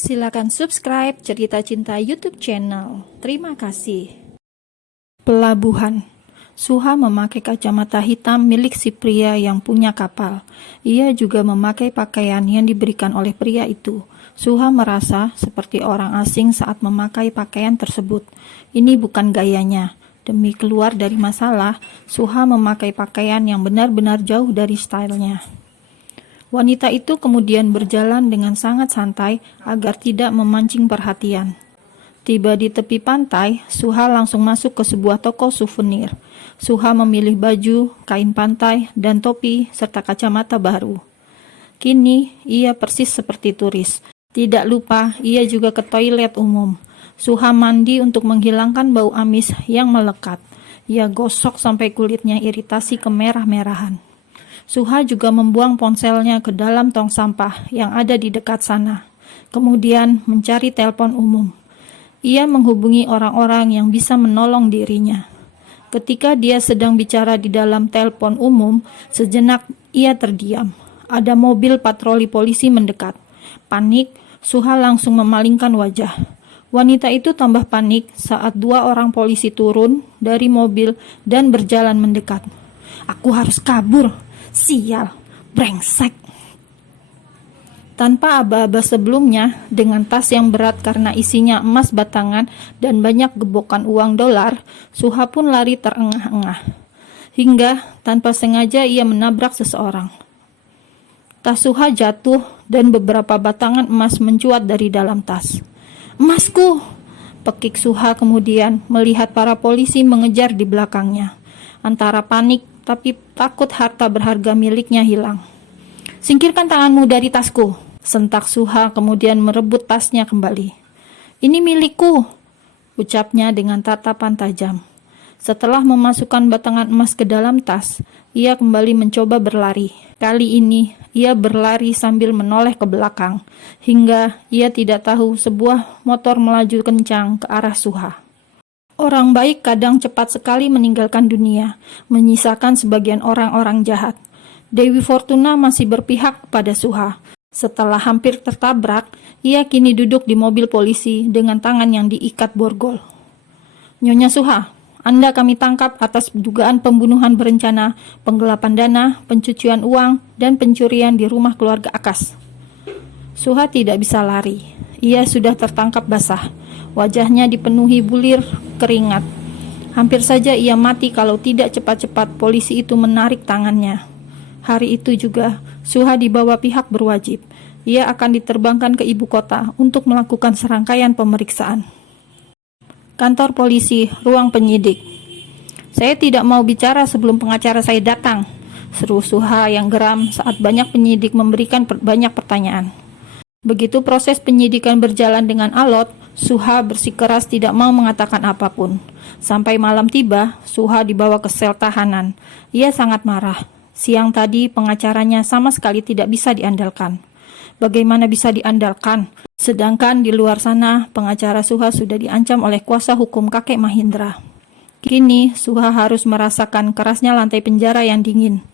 Silakan subscribe Cerita Cinta YouTube channel. Terima kasih. Pelabuhan. Suha memakai kacamata hitam milik si pria yang punya kapal. Ia juga memakai pakaian yang diberikan oleh pria itu. Suha merasa seperti orang asing saat memakai pakaian tersebut. Ini bukan gayanya. Demi keluar dari masalah, Suha memakai pakaian yang benar-benar jauh dari stylenya. Wanita itu kemudian berjalan dengan sangat santai agar tidak memancing perhatian. Tiba di tepi pantai, Suha langsung masuk ke sebuah toko souvenir. Suha memilih baju, kain pantai, dan topi, serta kacamata baru. Kini, ia persis seperti turis. Tidak lupa, ia juga ke toilet umum. Suha mandi untuk menghilangkan bau amis yang melekat. Ia gosok sampai kulitnya iritasi kemerah-merahan. Suha juga membuang ponselnya ke dalam tong sampah yang ada di dekat sana. Kemudian mencari telepon umum. Ia menghubungi orang-orang yang bisa menolong dirinya. Ketika dia sedang bicara di dalam telepon umum, sejenak ia terdiam. Ada mobil patroli polisi mendekat. Panik, Suha langsung memalingkan wajah. Wanita itu tambah panik saat dua orang polisi turun dari mobil dan berjalan mendekat. "Aku harus kabur. Sial, brengsek." Tanpa aba-aba sebelumnya, dengan tas yang berat karena isinya emas batangan dan banyak gebokan uang dolar, Suha pun lari terengah-engah. Hingga tanpa sengaja ia menabrak seseorang. Tas Suha jatuh dan beberapa batangan emas mencuat dari dalam tas. "Emasku!" pekik Suha kemudian melihat para polisi mengejar di belakangnya. Antara panik tapi takut harta berharga miliknya hilang. "Singkirkan tanganmu dari tasku!" sentak Suha kemudian merebut tasnya kembali. "Ini milikku!" ucapnya dengan tatapan tajam. Setelah memasukkan batangan emas ke dalam tas, ia kembali mencoba berlari. Kali ini, ia berlari sambil menoleh ke belakang, hingga ia tidak tahu sebuah motor melaju kencang ke arah Suha. Orang baik kadang cepat sekali meninggalkan dunia, menyisakan sebagian orang-orang jahat. Dewi Fortuna masih berpihak pada Suha. Setelah hampir tertabrak, ia kini duduk di mobil polisi dengan tangan yang diikat borgol. "Nyonya Suha, Anda kami tangkap atas dugaan pembunuhan berencana, penggelapan dana, pencucian uang, dan pencurian di rumah keluarga Akas." Suha tidak bisa lari. Ia sudah tertangkap basah. Wajahnya dipenuhi bulir keringat. Hampir saja ia mati kalau tidak cepat-cepat polisi itu menarik tangannya. Hari itu juga, Suha dibawa pihak berwajib. Ia akan diterbangkan ke ibu kota untuk melakukan serangkaian pemeriksaan. Kantor polisi, ruang penyidik. "Saya tidak mau bicara sebelum pengacara saya datang," seru Suha yang geram saat banyak penyidik memberikan banyak pertanyaan. Begitu proses penyidikan berjalan dengan alot, Suha bersikeras tidak mau mengatakan apapun. Sampai malam tiba, Suha dibawa ke sel tahanan. Ia sangat marah. Siang tadi pengacaranya sama sekali tidak bisa diandalkan. Bagaimana bisa diandalkan? Sedangkan di luar sana, pengacara Suha sudah diancam oleh kuasa hukum kakek Mahindra. Kini, Suha harus merasakan kerasnya lantai penjara yang dingin.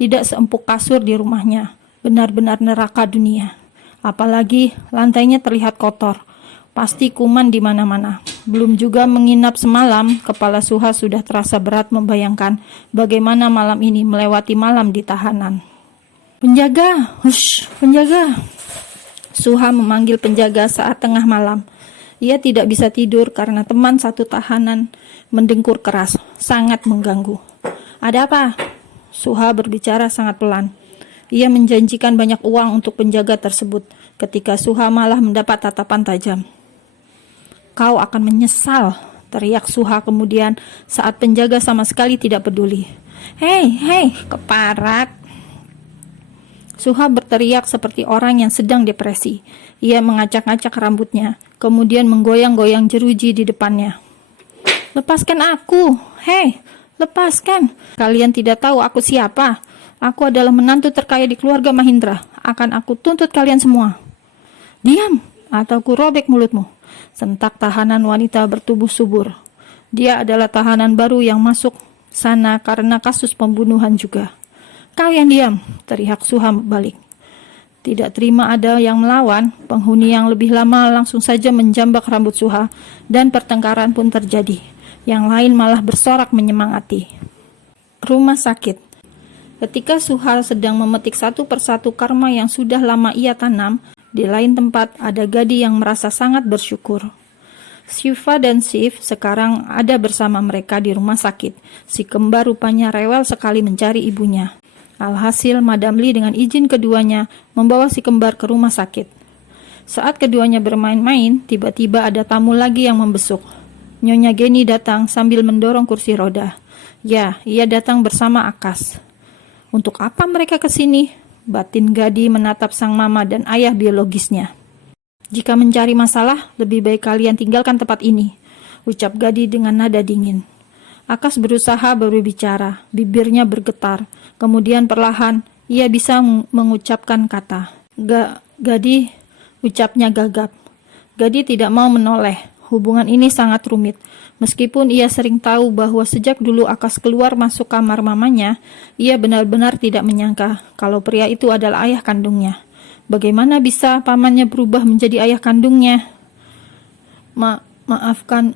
Tidak seempuk kasur di rumahnya. Benar-benar neraka dunia. Apalagi lantainya terlihat kotor. Pasti kuman di mana-mana. Belum juga menginap semalam, kepala Suha sudah terasa berat membayangkan bagaimana malam ini melewati malam di tahanan. "Penjaga! Hush, penjaga!" Suha memanggil penjaga saat tengah malam. Ia tidak bisa tidur karena teman satu tahanan mendengkur keras, sangat mengganggu. "Ada apa?" Suha berbicara sangat pelan. Ia menjanjikan banyak uang untuk penjaga tersebut, ketika Suha malah mendapat tatapan tajam. "Kau akan menyesal," teriak Suha kemudian saat penjaga sama sekali tidak peduli. Hei, keparat!" Suha berteriak seperti orang yang sedang depresi. Ia mengacak-acak rambutnya, kemudian menggoyang-goyang jeruji di depannya. "Lepaskan aku! Hei, lepaskan! Kalian tidak tahu aku siapa? Aku adalah menantu terkaya di keluarga Mahindra. Akan aku tuntut kalian semua." "Diam, atau ku robek mulutmu," sentak tahanan wanita bertubuh subur. Dia adalah tahanan baru yang masuk sana karena kasus pembunuhan juga. "Kau yang diam," teriak Suha balik. Tidak terima ada yang melawan, penghuni yang lebih lama langsung saja menjambak rambut Suha dan pertengkaran pun terjadi. Yang lain malah bersorak menyemangati. Rumah sakit. Ketika Suha sedang memetik satu persatu karma yang sudah lama ia tanam, di lain tempat ada Gadi yang merasa sangat bersyukur. Shiva dan Shiv sekarang ada bersama mereka di rumah sakit. Si kembar rupanya rewel sekali mencari ibunya. Alhasil Madam Lee dengan izin keduanya membawa si kembar ke rumah sakit. Saat keduanya bermain-main, tiba-tiba ada tamu lagi yang membesuk. Nyonya Geni datang sambil mendorong kursi roda. Ya, ia datang bersama Akas. Untuk apa mereka ke sini? Batin Gadi menatap sang mama dan ayah biologisnya. Jika mencari masalah, lebih baik kalian tinggalkan tempat ini, ucap Gadi dengan nada dingin. Akas berusaha berbicara, bibirnya bergetar. Kemudian perlahan, ia bisa mengucapkan kata. Gadi, ucapnya gagap. Gadi tidak mau menoleh. Hubungan ini sangat rumit. Meskipun ia sering tahu bahwa sejak dulu Akas keluar masuk kamar mamanya, ia benar-benar tidak menyangka kalau pria itu adalah ayah kandungnya. Bagaimana bisa pamannya berubah menjadi ayah kandungnya? Maafkan,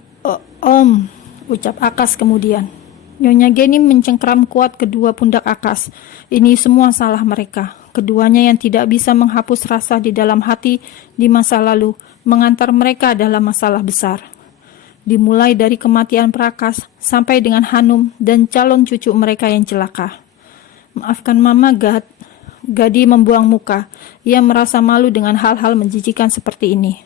Om, ucap Akas kemudian. Nyonya Geni mencengkram kuat kedua pundak Akas. Ini semua salah mereka. Keduanya yang tidak bisa menghapus rasa di dalam hati di masa lalu, mengantar mereka dalam masalah besar. Dimulai dari kematian Prakas sampai dengan Hanum dan calon cucu mereka yang celaka. Maafkan Mama, Gad. Gadi membuang muka. Ia merasa malu dengan hal-hal menjijikan seperti ini.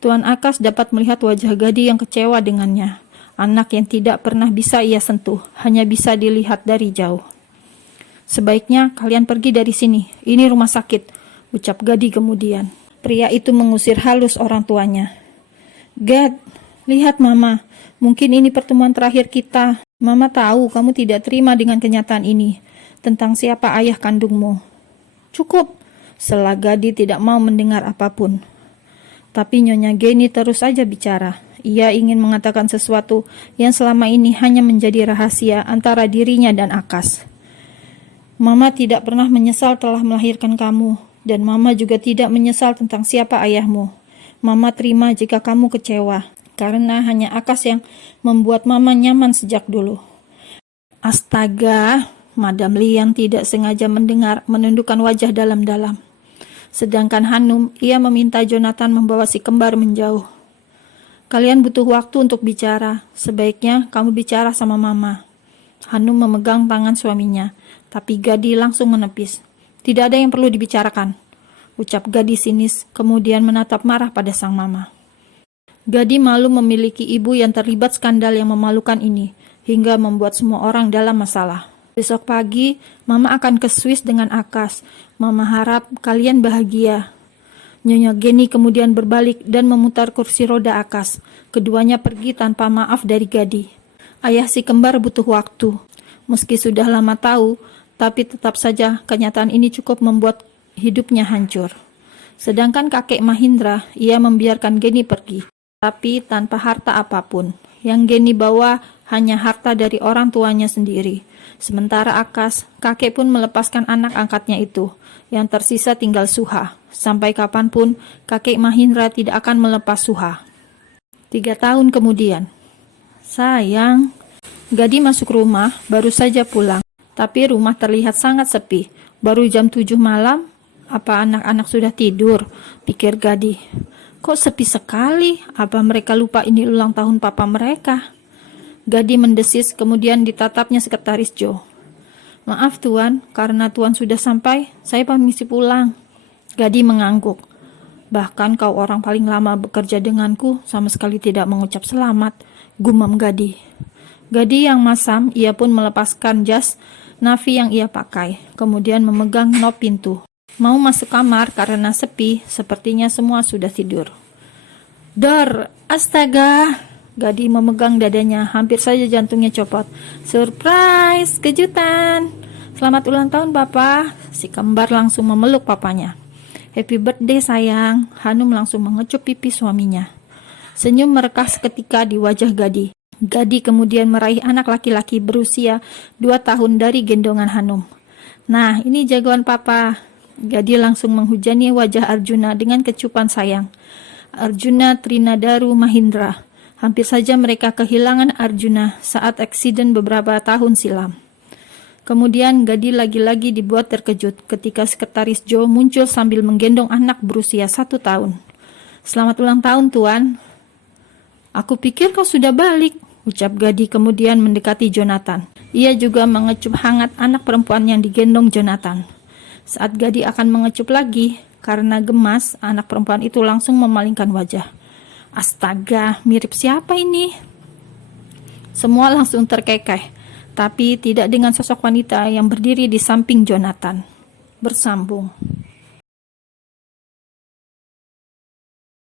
Tuan Akas dapat melihat wajah Gadi yang kecewa dengannya. Anak yang tidak pernah bisa ia sentuh, hanya bisa dilihat dari jauh. Sebaiknya kalian pergi dari sini. Ini rumah sakit, ucap Gadi kemudian. Pria itu mengusir halus orang tuanya. Gad, lihat Mama. Mungkin ini pertemuan terakhir kita. Mama tahu kamu tidak terima dengan kenyataan ini. Tentang siapa ayah kandungmu. Cukup, setelah Gadi tidak mau mendengar apapun. Tapi Nyonya Geni terus saja bicara. Ia ingin mengatakan sesuatu yang selama ini hanya menjadi rahasia antara dirinya dan Akas. Mama tidak pernah menyesal telah melahirkan kamu, dan Mama juga tidak menyesal tentang siapa ayahmu. Mama terima jika kamu kecewa, karena hanya Akas yang membuat Mama nyaman sejak dulu. Astaga, Madam Lee yang tidak sengaja mendengar menundukkan wajah dalam-dalam. Sedangkan Hanum, ia meminta Jonathan membawa si kembar menjauh. Kalian butuh waktu untuk bicara. Sebaiknya kamu bicara sama Mama. Hanum memegang tangan suaminya, tapi Gadi langsung menepis. Tidak ada yang perlu dibicarakan, ucap Gadi sinis, kemudian menatap marah pada sang mama. Gadi malu memiliki ibu yang terlibat skandal yang memalukan ini, hingga membuat semua orang dalam masalah. Besok pagi, Mama akan ke Swiss dengan Akas. Mama harap kalian bahagia. Nyonya Geni kemudian berbalik dan memutar kursi roda Akas. Keduanya pergi tanpa maaf dari Gadi. Ayah si kembar butuh waktu. Meski sudah lama tahu, tapi tetap saja kenyataan ini cukup membuat hidupnya hancur. Sedangkan kakek Mahindra, ia membiarkan Geni pergi, tapi tanpa harta apapun. Yang Geni bawa hanya harta dari orang tuanya sendiri. Sementara Akas, kakek pun melepaskan anak angkatnya itu. Yang tersisa tinggal Suha. Sampai kapanpun, kakek Mahindra tidak akan melepas Suha. 3 tahun kemudian. Sayang, Gadi masuk rumah, baru saja pulang. Tapi rumah terlihat sangat sepi. Baru jam 7 malam, apa anak-anak sudah tidur? Pikir Gadi. Kok sepi sekali? Apa mereka lupa ini ulang tahun papa mereka? Gadi mendesis, kemudian ditatapnya sekretaris Joe. Maaf Tuan, karena Tuan sudah sampai, saya permisi pulang. Gadi mengangguk. Bahkan kau orang paling lama bekerja denganku, sama sekali tidak mengucap selamat, gumam Gadi. Gadi yang masam, ia pun melepaskan jas Navi yang ia pakai, kemudian memegang knob pintu. Mau masuk kamar karena sepi, sepertinya semua sudah tidur. Dor, astaga! Gadi memegang dadanya, hampir saja jantungnya copot. Surprise, kejutan. Selamat ulang tahun Papa. Si kembar langsung memeluk papanya. Happy birthday sayang. Hanum langsung mengecup pipi suaminya. Senyum merekah seketika di wajah Gadi. Gadi kemudian meraih anak laki-laki berusia 2 tahun dari gendongan Hanum. Nah, ini jagoan Papa. Gadi langsung menghujani wajah Arjuna dengan kecupan sayang. Arjuna Trinadaru Mahindra. Hampir saja mereka kehilangan Arjuna saat eksiden beberapa tahun silam. Kemudian Gadi lagi-lagi dibuat terkejut ketika sekretaris Joe muncul sambil menggendong anak berusia 1 tahun. "Selamat ulang tahun, Tuan." "Aku pikir kau sudah balik," ucap Gadi kemudian mendekati Jonathan. Ia juga mengecup hangat anak perempuan yang digendong Jonathan. Saat Gadi akan mengecup lagi, karena gemas, anak perempuan itu langsung memalingkan wajah. "Astaga, mirip siapa ini?" Semua langsung terkekeh, tapi tidak dengan sosok wanita yang berdiri di samping Jonathan. Bersambung.